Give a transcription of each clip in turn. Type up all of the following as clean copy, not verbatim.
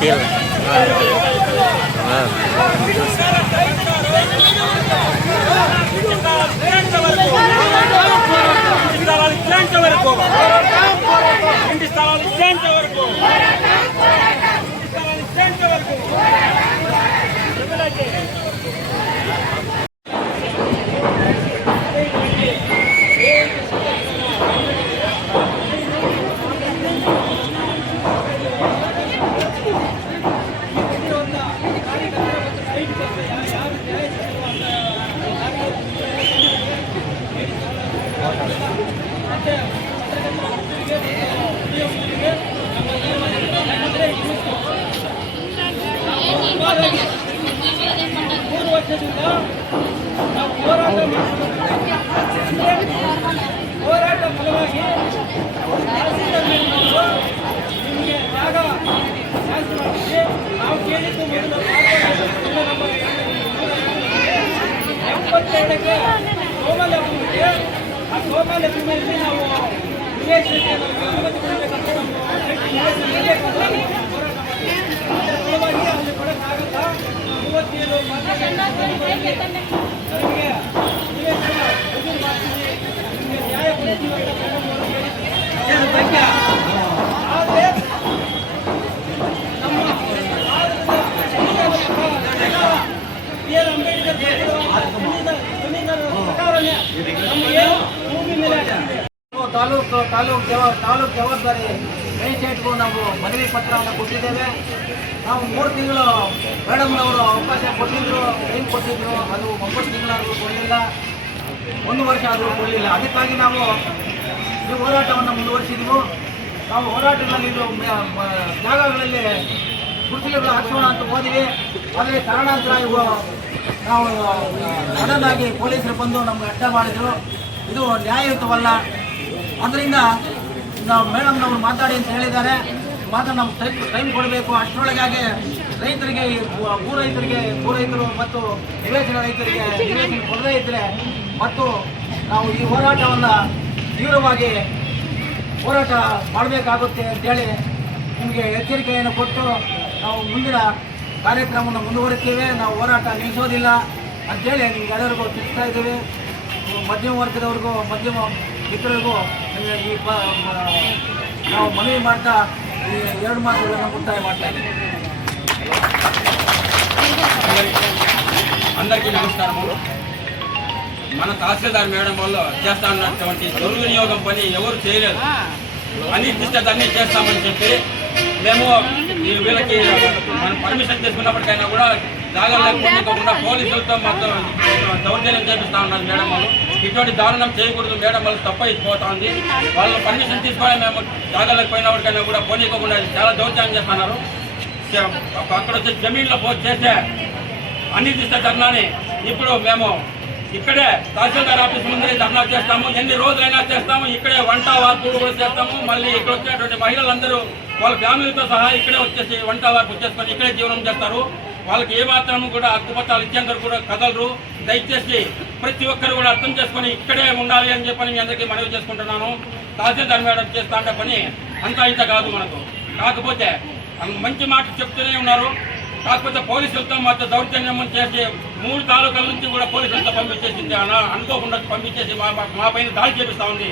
తీయాలి. ఇంటి స్థలాలు ఇచ్చేంత వరకు ಹೋರಾಟ ಫಲವಾಗಿ ನಾವು ಕೇಳಿದ್ದು ಎಪ್ಪತ್ತೆರಡಕ್ಕೆ ಗೋಮಾಲ ಭೂಮಿಗೆ ಆ ಗೋಮಾಲ ಭೂಮಿಯಲ್ಲಿ ನಾವು ನಿವೇಶನಕ್ಕೆ ಅನುಮತಿ ಕೊಡಬೇಕಂತ ಫಲವಾಗಿ ಅಲ್ಲಿ ಕೊಡೋಕ್ಕಾಗಲ್ಲ. 37 ನಮಗೆ ನಿವೇಶನ ಮಂಜೂರು ಮಾಡ್ತೀವಿ, ನಿಮಗೆ ನ್ಯಾಯ ಕೊಡ್ತೀವಿ ಅಂತ ಬಗ್ಗೆ. ಆದರೆ ನಮ್ಮ ಬಿ ಆರ್ ಅಂಬೇಡ್ಕರ್ ಸಂವಿಧಾನದ ಪ್ರಕಾರನೇ ನಮಗೆ ಭೂಮಿ ಮೇಲೆ ತಾಲೂಕು ಜವಾಬ್ದಾರಿ ಮೇಜಿಸ್ಟ್ರೇಟ್ಗೂ ನಾವು ಮನವಿ ಪತ್ರವನ್ನು ಕೊಟ್ಟಿದ್ದೇವೆ. ನಾವು 3 ತಿಂಗಳು ಮೇಡಮ್ನವರು ಅವಕಾಶ ಕೊಟ್ಟಿದ್ರು, ಟೈಮ್ ಕೊಟ್ಟಿದ್ರು. ಅದು 9 ತಿಂಗಳಾದರೂ ಕೊಡಲಿಲ್ಲ, 1 ವರ್ಷ ಆದರೂ ಕೊಡಲಿಲ್ಲ. ಅದಕ್ಕಾಗಿ ನಾವು ಈ ಹೋರಾಟವನ್ನು ಮುಂದುವರಿಸಿದ್ವು. ನಾವು ಹೋರಾಟಗಳಲ್ಲಿ ಇದು ಜಾಗಗಳಲ್ಲಿ ಗುರುತಿಗೆಗಳು ಹಾಕ್ಸೋಣ ಅಂತ ಹೋದಿವಿ. ಆದರೆ ಕಾರಣಾಂತರ ಇವು ನಾವು ಸಡನ್ನಾಗಿ ಪೊಲೀಸರು ಬಂದು ನಮ್ಗೆ ಅಡ್ಡ ಮಾಡಿದರು. ಇದು ನ್ಯಾಯಯುತವಲ್ಲ. ಅದರಿಂದ ನಾವು ಮೇಡಮ್ನವ್ರು ಮಾತಾಡಿ ಅಂತ ಹೇಳಿದ್ದಾರೆ. ನಾವು ಟೈಮ್ ಕೊಡಬೇಕು. ಅಷ್ಟರೊಳಗಾಗಿ ರೈತರಿಗೆ, ಭೂರೈತರು ಮತ್ತು ನಿವೇಶನ ರೈತರಿಗೆ ನಿವೇಶನ ಕೊಡದೇ ಇದ್ದರೆ ಮತ್ತು ನಾವು ಈ ಹೋರಾಟವನ್ನು ತೀವ್ರವಾಗಿ ಹೋರಾಟ ಮಾಡಬೇಕಾಗುತ್ತೆ ಅಂತೇಳಿ ನಿಮಗೆ ಎಚ್ಚರಿಕೆಯನ್ನು ಕೊಟ್ಟು ನಾವು ಮುಂದಿನ ಕಾರ್ಯಕ್ರಮವನ್ನು ಮುಂದುವರಿಸ್ತೇವೆ. ನಾವು ಹೋರಾಟ ನಿಲ್ಲಿಸೋದಿಲ್ಲ ಅಂತೇಳಿ ನಿಮ್ಗೆ ಎಲ್ಲರಿಗೂ ತಿಳಿಸ್ತಾ ಇದ್ದೇವೆ. ಮಧ್ಯಮ ವರ್ಗದವ್ರಿಗೂ, ಮಧ್ಯಮ ಮಿತ್ರರಿಗೂ ಈ ನಾವು ಮನವಿ ಮಾಡ್ತಾ ಈ 2 ಮಾತುಗಳನ್ನು ಮುಕ್ತಾಯ ಮಾಡ್ತಾ ಇದ್ದೀವಿ. అందరికీ నమస్కారములు. మన తహసీల్దార్ మేడం వాళ్ళు చేస్తా ఉన్నటువంటి దుర్వినియోగం పని ఎవరు చేయలేదు. అన్ని చేస్తామని చెప్పి మేము వీళ్ళకి మనం పర్మిషన్ తీసుకున్నప్పటికైనా కూడా జాగా లేకుండా పోలీసులతో మొత్తం దౌర్జన్యం చేపిస్తూ ఉన్నారు మేడం వాళ్ళు. ఇటువంటి దారుణం చేయకూడదు. మేడం వాళ్ళు తప్పైపోతా ఉంది. వాళ్ళు పర్మిషన్ తీసుకొని మేము జాగా లేకపోయినప్పటికైనా కూడా పోనీకోకుండా చాలా దౌర్జన్యం చేస్తున్నారు. అక్కడ వచ్చే జమీన్లో చేసే అనిర్దిష్ట ధర్నాని ఇప్పుడు మేము ఇక్కడే తహసీల్దార్ ఆఫీస్ ముందరే ధర్నా చేస్తాము. ఎన్ని రోజులైనా చేస్తాము. ఇక్కడే వంట వార్పులు కూడా చేస్తాము. మళ్ళీ ఇక్కడ వచ్చేటువంటి మహిళలందరూ వాళ్ళ ఫ్యామిలీతో సహా ఇక్కడే వచ్చేసి వంట వార్పు చేసుకొని ఇక్కడే జీవనం చేస్తారు. వాళ్ళకి ఏమాత్రం కూడా హక్కుపత్రాలు ఇచ్చేందుకు కూడా కదలరు. దయచేసి ప్రతి ఒక్కరు కూడా అర్థం చేసుకొని ఇక్కడే ఉండాలి అని చెప్పని మీ అందరికీ మనవి చేసుకుంటున్నాను. తహసీల్దార్ మేడం చేస్తా ఉండే పని అంతా ఇంత కాదు మనకు. కాకపోతే మంచి మాట చెప్తూనే ఉన్నారు. కాకపోతే పోలీసులతో మాత్రం దౌర్జన్యం చేసి 3 తాలూకాల నుంచి కూడా పోలీసులతో పంపించేసింది. అనుకోకుండా పంపించేసి మా పైన దాడి చేపిస్తూ ఉంది.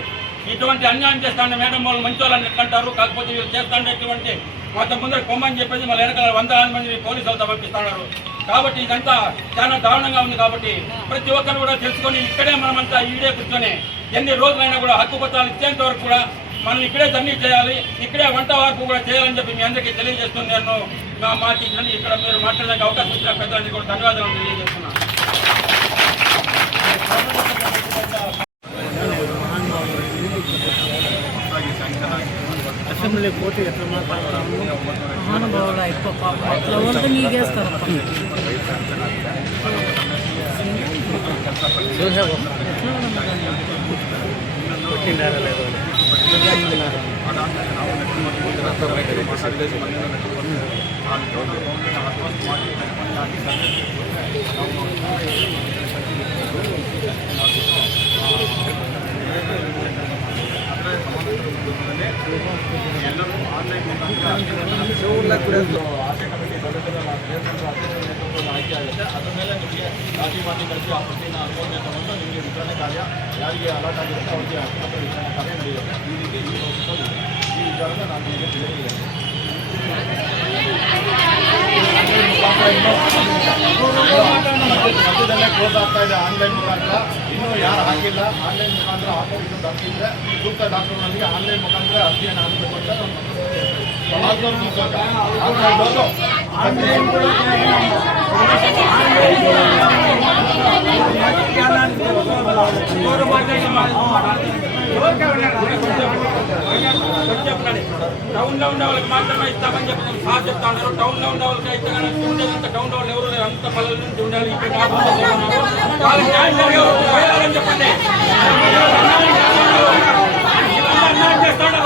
ఇటువంటి అన్యాయం చేస్తా ఉండే మేడం వాళ్ళు మంచి వాళ్ళని ఎట్లంటారు. కాకపోతే వీళ్ళు చేస్తా ఉండేటువంటి మాతో ముందర కొమ్మని చెప్పేసి మళ్ళీ వెనకాల 100 మంది పోలీసులతో పంపిస్తున్నారు. కాబట్టి ఇదంతా చాలా దారుణంగా ఉంది. కాబట్టి ప్రతి ఒక్కరు కూడా తెలుసుకొని ఇక్కడే మనమంతా ఈడే కూర్చొని ఎన్ని రోజులైనా కూడా హక్కు పత్రాలు ఇచ్చేంత వరకు కూడా మనం ఇక్కడే ధర్నీ చేయాలి. ఇక్కడే వంట వార్పు కూడా చేయాలని చెప్పి మీ అందరికీ తెలియజేస్తుంది. నేను మాకు ఇక్కడ మీరు మాట్లాడడానికి అవకాశం ఇచ్చిన పెద్దలకి కూడా ధన్యవాదాలు తెలియజేస్తున్నాను. అసెంబ్లీ పోటీ ఎట్లా మాట్లాడతాము మహానుభావులు ఎక్కువ పాపం అట్లా వరకు నీకేస్తారు. కొట్టిండారా లేదు ಎಲ್ಲರೂ ಆನ್ಲೈನ್ ಒಂದು ಆಯ್ಕೆ ಆಗುತ್ತೆ. ಅದರ ಮೇಲೆ ನಿಮಗೆ ದಾಖಲೆ ಮಾಡಿ ಕಳಿಸಿ ಆ ಪ್ರತಿನ ಅನುಮೋದನೆ ತಗೊಂಡು ನಿಮಗೆ ವಿತರಣೆ ಕಾರ್ಯ ಯಾರಿಗೆ ಅಲಾಟ್ ಆಗಿರುತ್ತೆ ಅವರಿಗೆ ಹಕ್ಕುಪತ್ರ ವಿತರಣೆ ಕಾರ್ಯ ನಡೆಯುತ್ತೆ. ಈ ರೀತಿ ಈ ಪ್ರೋಸೆಸ್ಸಲ್ಲಿ ಈ ವಿಚಾರನ ನಾನು ನಿಮಗೆ ತಿಳಿದಿದ್ದೇನೆ. ಮಧ್ಯದಲ್ಲೇ ಕ್ಲೋಸ್ ಆಗ್ತಾ ಇದೆ ಆನ್ಲೈನ್ ಮುಖಾಂತರ. ಇನ್ನೂ ಯಾರು ಹಾಕಿಲ್ಲ ಆನ್ಲೈನ್ ಮುಖಾಂತರ ಹಾಕೋದು ಹಾಕಿದ್ರೆ ಸೂಕ್ತ ಡಾಕ್ಟರ್ಗಳಿಗೆ ಆನ್ಲೈನ್ ಮುಖಾಂತರ ಅರ್ಜಿಯನ್ನು ಹಾಕಬೇಕು ಅಂತ టౌన్లో ఉండే వాళ్ళకి మాత్రమే ఇస్తామని చెప్పి సార్ చెప్తా ఉన్నారు. టౌన్లో ఉండే వాళ్ళకి అయితే ఉండేదంత టౌన్లో వాళ్ళు ఎవరు అంత పల్లెల నుంచి ఉండాలి. ఇక్కడ వాళ్ళకి న్యాయం చేయాలని చెప్పండి. అన్యాయం చేస్తాడు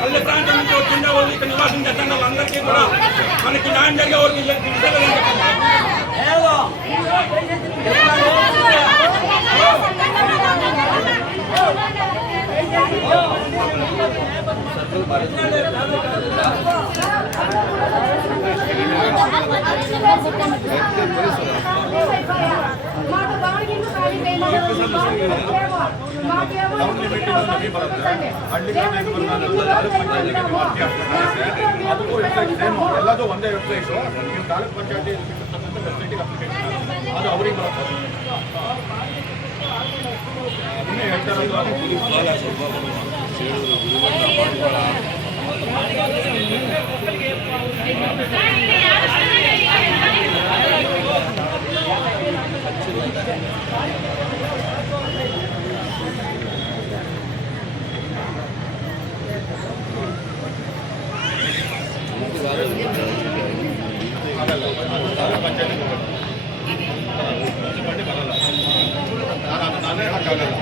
పల్లె ప్రాంతం నుంచి వచ్చిన వాళ్ళు ఇక్కడ నివాసం చేస్తున్న వాళ్ళందరికీ కూడా మనకి న్యాయం జరిగే వరకు ಎಲ್ಲದೂ ಒಂದೇ ವೆಬ್ಸೈಟ್. ನೀವು ತಾಲೂಕು ಪಂಚಾಯತಿ ವೆಬ್ಸೈಟಿಗೆ ಅಪ್ಲಿಕೇಶನ್ ಅದು ಅವ್ರಿಗೆ ಬರುತ್ತೆ. ಇನ್ನೇ ಹೇಳ್ತಾರೆ ನಾನೇ ಹಾಕಾಗಲ್ಲ.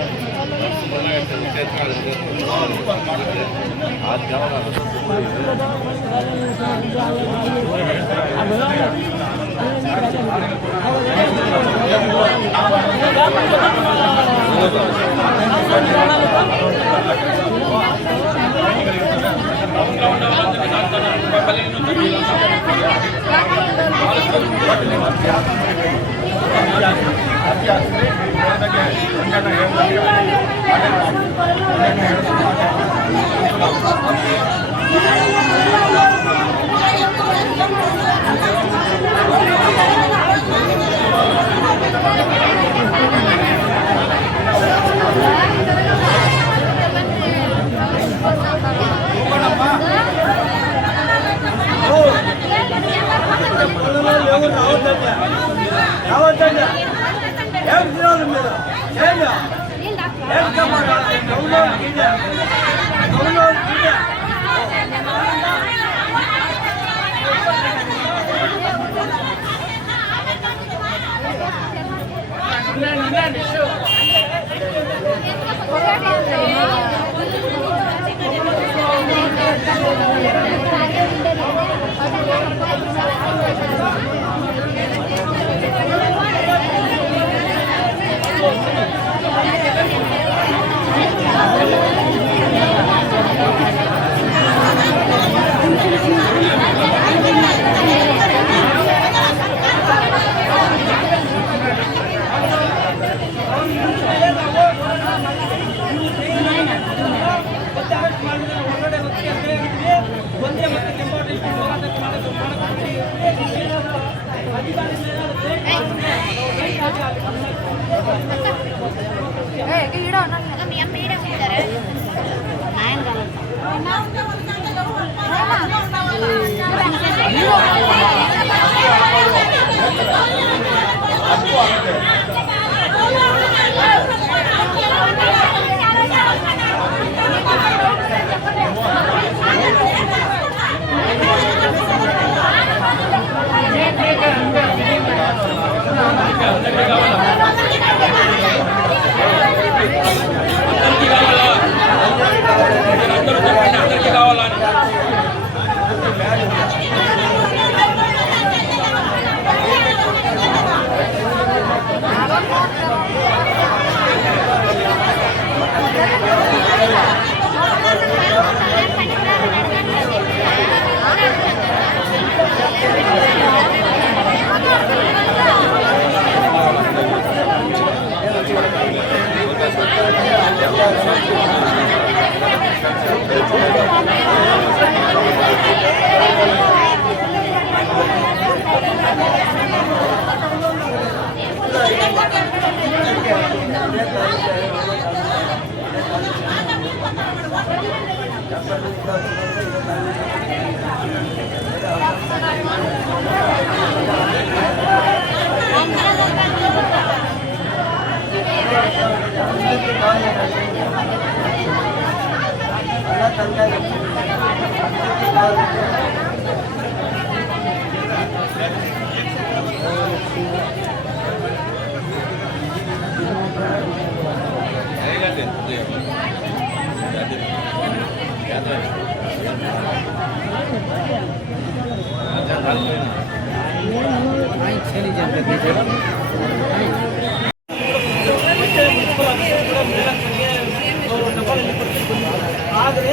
ಆದರೆ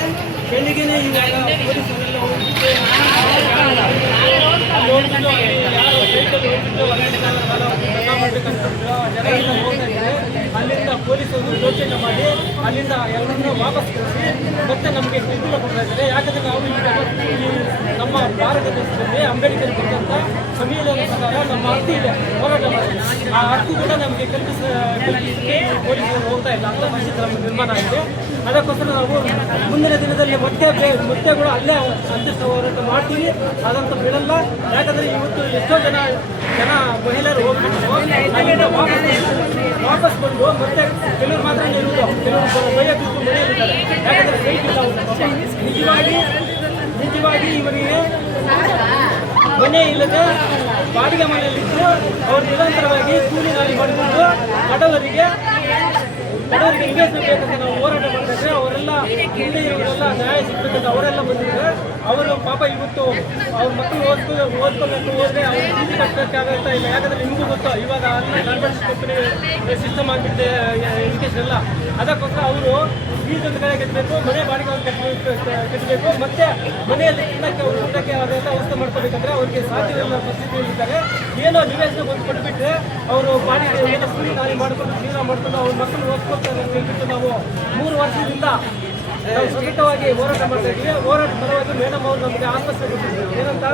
ಬೆಳಿಗ್ಗೆನೇ ಇವಾಗ ಪೊಲೀಸರೆಲ್ಲ ಹೋಗ್ಬಿಟ್ಟು ಅಲ್ಲಿಂದ ಪೊಲೀಸರು ಯೋಚನೆ ಮಾಡಿ ಅಲ್ಲಿಂದ ಎಲ್ಲರನ್ನೂ ವಾಪಸ್ ಕಳಿಸಿ ಮತ್ತೆ ನಮಗೆ ಕಿರುಕುಳ ಕೊಡ್ತಾ ಇದ್ದಾರೆ. ಯಾಕಂದರೆ ನಾವು ಈಗ ನಮ್ಮ ಭಾರತ ದೇಶದಲ್ಲಿ ಅಂಬೇಡ್ಕರ್ ಕೊಟ್ಟಂಥ ಸಂವಿಧಾನ ಪ್ರಕಾರ ನಮ್ಮ ಹಕ್ಕು ಇದೆ, ಹೋರಾಟ ಮಾಡಿ ಆ ಹಕ್ಕು ಕೂಡ ನಮಗೆ ಕಲ್ಪಿಸಿ ಪೊಲೀಸರು ಹೋಗ್ತಾ ಇಲ್ಲ ಅಂತ ಪರಿಸ್ಥಿತಿ ನಮಗೆ ನಿರ್ಮಾಣ ಆಗಿದೆ. ಅದಕ್ಕೋಸ್ಕರ ನಾವು ಮುಂದಿನ ದಿನದಲ್ಲಿ ಮತ್ತೆ ಕೂಡ ಅಲ್ಲೇ ಅಂತಿಷ್ಟ ಹೋರಾಟ ಮಾಡ್ತೀವಿ, ಅದಂತೂ ಬಿಡಲ್ಲ. ಯಾಕಂದರೆ ಇವತ್ತು ಎಷ್ಟೋ ಜನ ಮಹಿಳೆಯರು ಹೋಗ್ಬಿಟ್ಟು ಅಲ್ಲಿಂದ ವಾಪಸ್ ಬಂದು ಮತ್ತೆ ಕೆಲವರು ಮಾತ್ರ ಇರುವುದು, ಕೆಲವರು ಭಯ ಬಿಟ್ಟು ಮನೆಯಲ್ಲಿದ್ದಾರೆ. ಯಾಕಂದರೆ ಸೈಟ್ ಇಲ್ಲ ನಿಜವಾಗಿ ಇವರಿಗೆ ಮನೆ ಇಲ್ಲದೆ ಬಾಡಿಗೆ ಮನೆಯಲ್ಲಿದ್ದು ಅವರು ನಿರಂತರವಾಗಿ ಕೂಲಿ ನಾಲಿ ಮಾಡಿಕೊಂಡು ಬಡವರಿಗೆ ಇಂಗ್ಲೇಸ್ನ ಬೇಕಂತ ನಾವು ಹೋರಾಟ ಮಾಡ್ತಿದ್ರೆ ಅವರೆಲ್ಲ ಹಿಂದೆ ಇವರೆಲ್ಲ ನ್ಯಾಯ ಸಿಗ್ಬೇಕಂತ ಅವರೆಲ್ಲ ಬಂದಿದ್ದಾರೆ. ಅವರು ಪಾಪ ಇವತ್ತು ಅವ್ರ ಮಕ್ಕಳು ಓದ್ಕೋಬೇಕು ಹೋದ್ರೆ ಅವ್ರು ಫೀಸ್ ಕಟ್ಟಬೇಕಾಗ್ತಾ ಇಲ್ಲ. ಯಾಕಂದರೆ ನಿಮಗೂ ಗೊತ್ತು ಇವಾಗ ಕಾನ್ಫರೆನ್ಸ್ ಕಂಪನಿ ಸಿಸ್ಟಮ್ ಆಗಿಬಿಟ್ಟೆ ಎಜುಕೇಷನ್ ಎಲ್ಲ. ಅದಕ್ಕೋಸ್ಕರ ಅವರು ಫೀಸ್ ಒಂದು ಕಡೆ ಕಟ್ಟಬೇಕು, ಮನೆ ಬಾಡಿಗೆ ಕಟ್ಟಬೇಕು, ಮತ್ತೆ ಮನೆಯಲ್ಲಿ ತಿನ್ನಕ್ಕೆ ಅವರು ಊಟಕ್ಕೆ ಅದೆಲ್ಲ ವ್ಯವಸ್ಥೆ ಮಾಡ್ಕೋಬೇಕಂದ್ರೆ ಅವ್ರಿಗೆ ಸಾಧ್ಯವಿಲ್ಲ ಪರಿಸ್ಥಿತಿಯಲ್ಲಿದ್ದಾರೆ. ಏನೋ ನಿವೇಶನ ಒಂದು ಕೊಟ್ಟುಬಿಟ್ರೆ ಅವರು ಬಾಡಿಗೆ ಏನೋ ಕೂಲಿ ನಾಲಿ ಮಾಡಿಕೊಂಡು ಜೀವನ ಮಾಡಿಕೊಂಡು ಅವ್ರ ಮಕ್ಕಳು ಓದ್ಕೊಳ್ತಾರೆ ಅಂತ ಹೇಳ್ಬಿಟ್ಟು ನಾವು 3 ವರ್ಷದಿಂದ ನಾವು ಸತತವಾಗಿ ಹೋರಾಟ ಮಾಡ್ತಾ ಇದ್ದೀವಿ. ಹೋರಾಟ ಪರವಾಗಿ ಮೇಡಮ್ ಅವರು ನಮಗೆ ಆಶ್ವಾಸನೆ ಕೊಟ್ಟಿದ್ರು, ಏನಂತ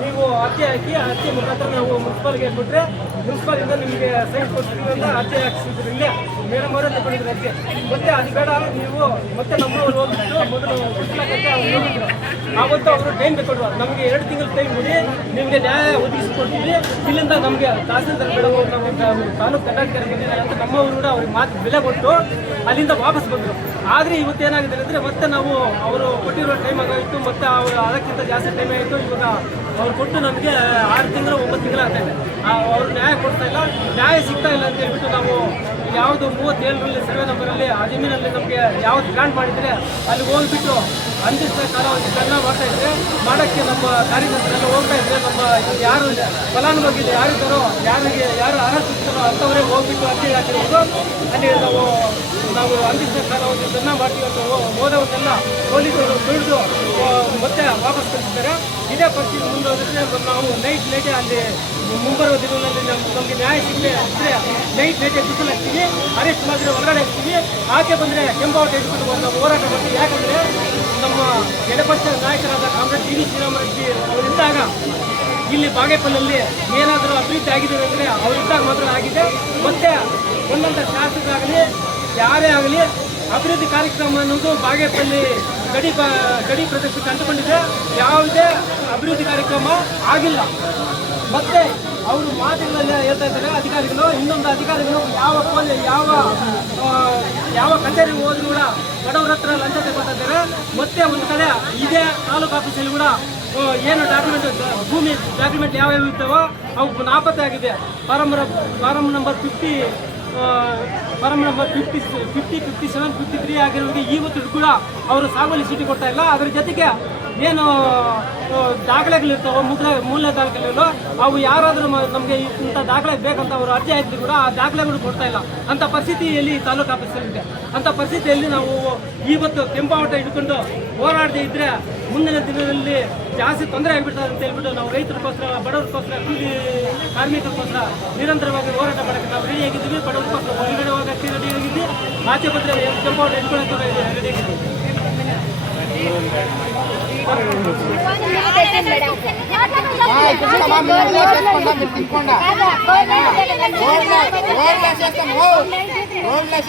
ನೀವು ಅರ್ಜಿ ಹಾಕಿ ಅರ್ಜಿ ಮುಖಾಂತರ ನಾವು ಮುನ್ಸಿಪಾಲ್ಗೆ ಕೊಟ್ಟರೆ ಮುನ್ಸಿಪಾಲಿಂದ ನಿಮಗೆ ಸೈಟ್ ಕೊಡ್ತೀವಿ ಅಂತ ಅರ್ಜಿ ಹಾಕಿಸಿದ್ರು. ಇಲ್ಲೇ ಮೇಡಮ್ ಅವರೇ ತಗೊಂಡಿದ್ರು ಅರ್ಜಿ. ಮತ್ತೆ ಅದು ಬೇಡ ನೀವು ಮತ್ತೆ ನಮ್ಮವರು ಹೋಗ್ಬಿಟ್ಟು ಮೊದಲು ಕುಟ್ಲಕ್ಕೆ ಅವ್ರು ಹೋಗಿದ್ರು. ಆವತ್ತು ಅವರು ಟೈಮ್ ತಗೊಂಡ್ರು, ನಮಗೆ 2 ತಿಂಗಳು ಟೈಮ್ ಕೊಡಿ, ನಿಮಗೆ ನ್ಯಾಯ ಒದಗಿಸಿಕೊಡ್ತೀವಿ, ಇಲ್ಲಿಂದ ನಮಗೆ ತಹಸೀಲ್ದಾರ್ ಮೇಡಮ್ ಅವರು ನಮಗೆ ತಾಲೂಕು ಕಂಡಕ್ಟರ್ ಬಂದಿದ್ದಾರೆ ಅಂತ ನಮ್ಮವರು ಕೂಡ ಅವ್ರಿಗೆ ಮಾತು ಬೆಲೆ ಕೊಟ್ಟು ಅಲ್ಲಿಂದ ವಾಪಸ್ ಬಂದರು. ಆದರೆ ಇವತ್ತೇನಾಗಿದೆ ಅಂದರೆ ಮತ್ತೆ ನಾವು ಅವರು ಕೊಟ್ಟಿರೋ ಟೈಮ್ ಆಗಾಯಿತು, ಮತ್ತು ಅವರು ಅದಕ್ಕಿಂತ ಜಾಸ್ತಿ ಟೈಮ್ ಆಯಿತು. ಇವಾಗ ಅವ್ರು ಕೊಟ್ಟು ನಮಗೆ 6 ತಿಂಗಳು 9 ತಿಂಗಳು ಆಗ್ತಾಯಿದೆ. ಅವರು ನ್ಯಾಯ ಕೊಡ್ತಾ ಇಲ್ಲ, ನ್ಯಾಯ ಸಿಗ್ತಾ ಇಲ್ಲ ಅಂತ ಹೇಳ್ಬಿಟ್ಟು ನಾವು ಯಾವುದು 37ರಲ್ಲಿ ಸರ್ವೆ ನಂಬರಲ್ಲಿ ಆ ಜಮೀನಲ್ಲಿ ನಮಗೆ ಯಾವ್ದು ಪ್ಲಾಂಟ್ ಮಾಡಿದರೆ ಅಲ್ಲಿ ಹೋಗ್ಬಿಟ್ಟು ಅಂದಿಷ್ಟ ಕಾಲಾವಧಿ ಧರ್ನ ಮಾಡ್ತಾ ಇದ್ರೆ ಮಾಡೋಕ್ಕೆ ನಮ್ಮ ಕಾರ್ಯಕರ್ತರೆಲ್ಲ ಹೋಗ್ತಾ ಇದ್ರೆ ನಮ್ಮ ಯಾರು ಫಲಾನುಭವಿಗಳು ಯಾರಿದ್ದಾರೋ ಯಾರು ಅರ್ಹತೆ ಇರ್ತಾರೋ ಅಂಥವರೇ ಹೋಗ್ಬಿಟ್ಟು ಅರ್ಜಿ ಹಾಕಿರೋದು. ಅಲ್ಲಿ ನಾವು ಅಂದಿಷ್ಟ ಕಾಲಾವಧಿ ಧರ್ನ ಮಾಡ್ತೀವಿ ಅಂತ ಹೋದವ್ರನ್ನೆಲ್ಲ ಪೊಲೀಸರು ತುಳಿದು ಮತ್ತೆ ವಾಪಸ್ ಕಳಿಸಿದ್ದಾರೆ. ಇದೇ ಪರಿಸ್ಥಿತಿ ಮುಂದುವರೆದ್ರೆ ನಾವು ನೈಟೇ ಅಲ್ಲಿ ಮುಂಬರುವ ದಿನಗಳಲ್ಲಿ ನಮಗೆ ನ್ಯಾಯ ಸಿಗದೆ ಇದ್ದರೆ ನೈಟೇ ಬಿಸಿಲು ಹಾಕ್ತೀವಿ, ಅರೆಸ್ಟ್ ಮಾಡಿದ್ರೆ ಹೊರಗಡೆ ಹಾಕ್ತೀವಿ. ಆಕೆ ಬಂದರೆ ಕೆಂಪಾವಟ ಇಟ್ಕೊಂಡು ನಾವು ಹೋರಾಟ ಮಾಡ್ತೀವಿ. ಯಾಕಂದರೆ ನಮ್ಮ ಎಡಪಕ್ಷದ ನಾಯಕರಾದ ಕಾಂಗ್ರೆಸ್ ಡಿ ಶ್ರೀರಾಮರೆಡ್ಡಿ ಅವರಿದ್ದಾಗ ಇಲ್ಲಿ ಬಾಗೇಪಲ್ಲಿ ಏನಾದರೂ ಅಭಿವೃದ್ಧಿ ಆಗಿದೆ ಅಂದರೆ ಅವರಿದ್ದಾಗ ಮಾತ್ರ ಆಗಿದೆ. ಮತ್ತು ಒಂದೊಂದು ಶಾಸಕರಾಗಲಿ ಯಾರೇ ಆಗಲಿ ಅಭಿವೃದ್ಧಿ ಕಾರ್ಯಕ್ರಮ ಅನ್ನೋದು ಬಾಗೇಪಲ್ಲಿ ಗಡಿ ಪ್ರದೇಶಕ್ಕೆ ಅಂಟಿಕೊಂಡಿದೆ. ಯಾವುದೇ ಅಭಿವೃದ್ಧಿ ಕಾರ್ಯಕ್ರಮ ಆಗಿಲ್ಲ. ಮತ್ತೆ ಅವರು ಮಾತುಗಳಲ್ಲಿ ಹೇಳ್ತಾ ಇದ್ದಾರೆ ಅಧಿಕಾರಿಗಳು. ಇನ್ನೊಂದು ಅಧಿಕಾರಿಗಳು ಯಾವ ಕಚೇರಿಗೆ ಹೋದ್ರು ಕೂಡ ಬಡವರ ಹತ್ರ ಲಂಚ ತಗೊಳ್ತಾ ಇದ್ದಾರೆ. ಮತ್ತೆ ಒಂದು ಕಡೆ ಇದೇ ತಾಲೂಕು ಆಫೀಸಲ್ಲಿ ಕೂಡ ಏನು ಭೂಮಿ ಡಾಕ್ಯುಮೆಂಟ್ ಯಾವ್ಯಾವ ಇದ್ದಾವೋ ಅವು ನಾಪತ್ತೆ ಆಗಿದೆ. ಫಾರಂ ನಂಬರ್ 50 ಫಾರಂ ನಂಬರ್ 50, 57, 53 ಆಗಿರೋರಿಗೆ ಇವತ್ತು ಕೂಡ ಅವರು ಸಾಗುವಳಿ ಚೀಟಿ ಕೊಡ್ತಾ ಇಲ್ಲ. ಅದರ ಜೊತೆಗೆ ಏನು ದಾಖಲೆಗಳಿರ್ತಾವೋ ಮೂಲ ದಾಖಲೆಗಳು ಅವು ಯಾರಾದರೂ ನಮಗೆ ಇಂಥ ದಾಖಲೆ ಬೇಕಂತ ಅವರು ಅರ್ಜಿ ಹಾಕಿದ್ರು ಕೂಡ ಆ ದಾಖಲೆಗಳು ಕೊಡ್ತಾ ಇಲ್ಲ. ಅಂಥ ಪರಿಸ್ಥಿತಿಯಲ್ಲಿ ತಾಲೂಕು ಆಫೀಸಲ್ಲಿದೆ. ಅಂಥ ಪರಿಸ್ಥಿತಿಯಲ್ಲಿ ನಾವು ಇವತ್ತು ಕೆಂಪಾವಟ ಹಿಡ್ಕೊಂಡು ಹೋರಾಡದೇ ಇದ್ದರೆ ಮುಂದಿನ ದಿನದಲ್ಲಿ ಜಾಸ್ತಿ ತೊಂದರೆ ಆಗಿಬಿಡ್ತದೆ ಅಂತ ಹೇಳ್ಬಿಟ್ಟು ನಾವು ರೈತರಿಗೋಸ್ಕರ, ಬಡವರಿಗೋಸ್ಕರ, ಕೂಲಿ ಕಾರ್ಮಿಕರಿಗೋಸ್ಕರ ನಿರಂತರವಾಗಿ ಹೋರಾಟ ಮಾಡೋಕ್ಕೆ ನಾವು ರೆಡಿಯಾಗಿದ್ದೀವಿ. ಬಡವರಿಗೋಸ್ಕರ ಹೊರಗಡೆ ಹೋಗೋಕ್ಕೆ ರೆಡಿಯಾಗಿದ್ವಿ. ಆಚೆ ಬಂದರೆ ಕೆಂಪಾವಟ ಹಿಡ್ಕೊಳ್ಳೋಕ್ಕೆ ರೆಡಿಯಾಗಿದ್ದೀವಿ.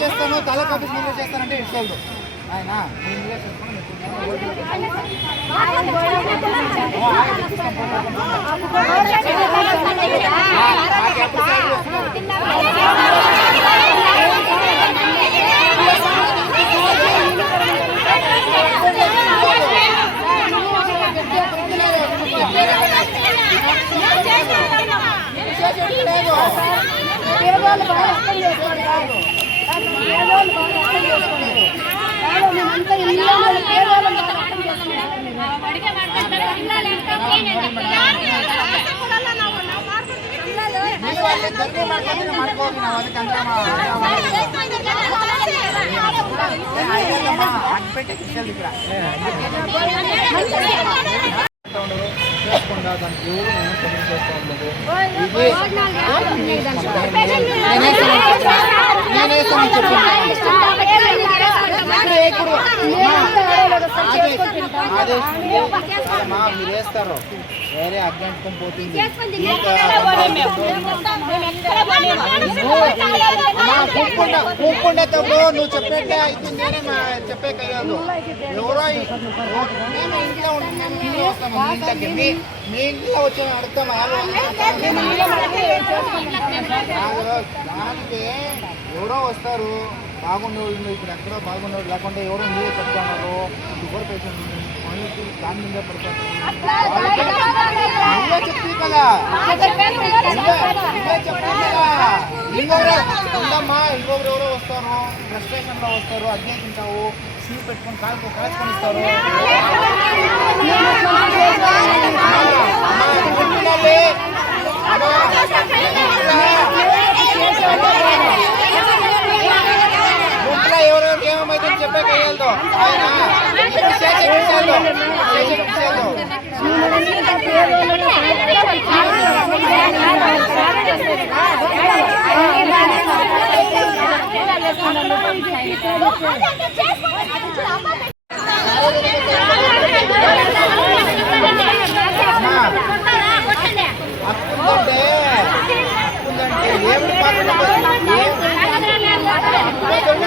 చేస్తాను తాలూకా ఆఫీస్ ముందు చేస్తానంటే ఇచ్చేది ఆయన చేసుకుండా దానికి ఎవరు నేను కమిట్ చేస్తూ ఉండదు. మీరు వేస్తారు వేరే అజ్ఞాతం పోతుంది. కూకుండే తప్పు నువ్వు చెప్పేట్టే అయితే నేనే చెప్పే కయ్యాదు. ఎవరో మేము ఇంట్లో వస్తాము. మీ ఇంట్లో వచ్చి అడుగుతాము. దానికి ఎవరో వస్తారు బాగుండేవాళ్ళు, ఇప్పుడు ఎక్కడో బాగుండేవాళ్ళు లేకుంటే ఎవరో మీరే చెప్తున్నారు షుగర్ పేషెంట్ దాని మీద పడిపోతారు. నువ్వే చెప్తావు కదా, ఉందమ్మా. ఇంకొకరు ఎవరో వస్తారు, ఫ్రస్ట్రేషన్లో వస్తారు, అజ్ఞాతింటావు, సీల్ పెట్టుకొని కాల్చుకొని ఇస్తారు. గుంపులో ఎవరెవరికి ఏమైతే చెప్పే కయ్యాలతో ఆయన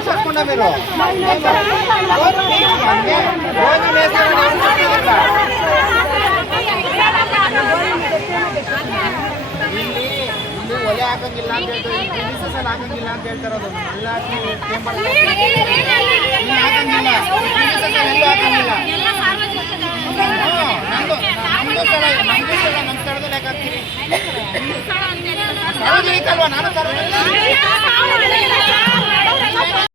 చేసుకున్నా మీరు ಒಲೆ ಹಾಕಂಗಿಲ್ಲ ಅಂತ ಹೇಳ್ತಾರೆ, ಹಾಕಂಗಿಲ್ಲ ಅಂತ ಹೇಳ್ತಾರೆ. ಅದು ನಮ್ಮ ಸ್ಥಳದಲ್ಲಿ ಯಾಕೆ ಹಾಕ್ತೀರಿ? ಸಾರ್ವಜನಿಕ ಅಲ್ವಾ? ನಾನು ಸಾರ್ವಜನಿಕ